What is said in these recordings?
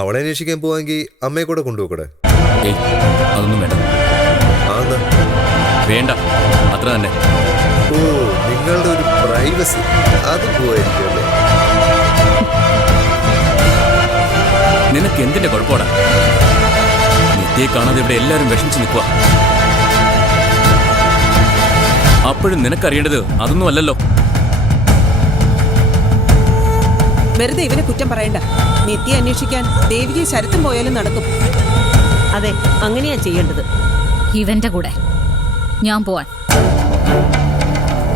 അവളെ അന്വേഷിക്കാൻ പോവാമെങ്കിൽ അമ്മയെ കൂടെ കൊണ്ടുപോകൂടെ? ഏയ്, അതൊന്നും വേണ്ട. ആന്ന് വേണ്ട, അത്ര തന്നെ. ഓ, നിങ്ങളുടെ ഒരു പ്രൈവസി അത് പോയിരിക്കും അല്ലേ? നിനക്ക് എന്തിന്റെ കുഴപ്പമാടാ? നിത്യയെ കാണാതെ ഇവിടെ എല്ലാരും വിഷമിച്ച് നിൽക്കുക. അപ്പോഴും നിനക്കറിയേണ്ടത് അതൊന്നും അല്ലല്ലോ. വെറുതെ ഇവനെ കുറ്റം പറയണ്ട. നിത്യ അന്വേഷിക്കാൻ ദേവിയെ ശരത്തും പോയാലും നടക്കും. അതെ, അങ്ങനെയാ ചെയ്യേണ്ടത്. ഇവന്റെ കൂടെ ഞാൻ പോവാൻ.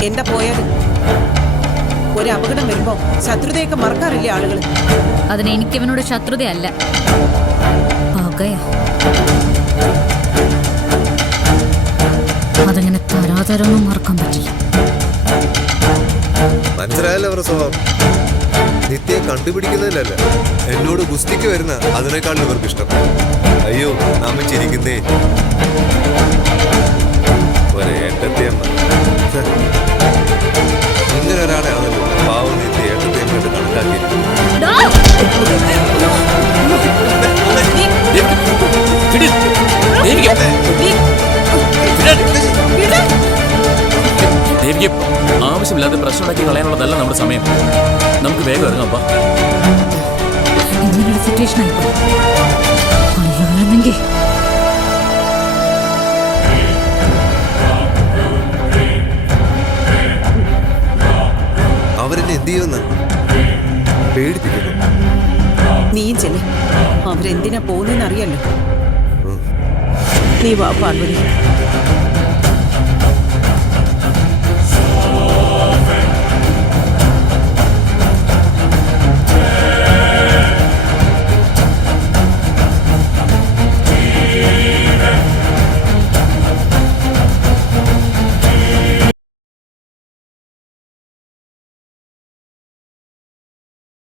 എന്താ പോയാലും ഒരു അപകടം വരുമ്പോ ശത്രുതയൊക്കെ മറക്കാറില്ലേ ആളുകൾ? അതിന് എനിക്കിവനോട് ശത്രുതയല്ല, പകയാ. അതങ്ങനെ തരാതരൊന്നും മറക്കാൻ പറ്റില്ല. മനസ്സിലായല്ലോ അവരുടെ സ്വഭാവം. നിത്യയെ കണ്ടുപിടിക്കുന്നതിലല്ല, എന്നോട് ഗുസ്തിക്ക് വരുന്ന അതിനേക്കാളും ഇവർക്ക് ഇഷ്ടം. അയ്യോ, നാം ചിരിക്കുന്നേ ഒരേട്ടത്തിയമ്മ. ഇങ്ങനെ ഒരാളെ ആണല്ലോ പാവം നിത്യ ഏട്ടത്തിയമ്മയായിട്ട് കണക്കാക്കിയിരിക്കും. ദേവിക്ക് ആവശ്യമില്ലാതെ പ്രശ്നമാക്കി കളയാനുള്ളതല്ല നമ്മുടെ സമയം. നമുക്ക് വേഗം ഇറങ്ങാം. ഇങ്ങനൊരു സിറ്റുവേഷൻ ആയിപ്പോ അവരെന്നെ എന്ത് ചെയ്യുമെന്ന് പേടിപ്പിക്കുന്നു. നീയും ചെല്ലേ, അവരെന്തിനാ പോകുന്നതെന്ന് അറിയാലോ. നീ വാ പാർവതി.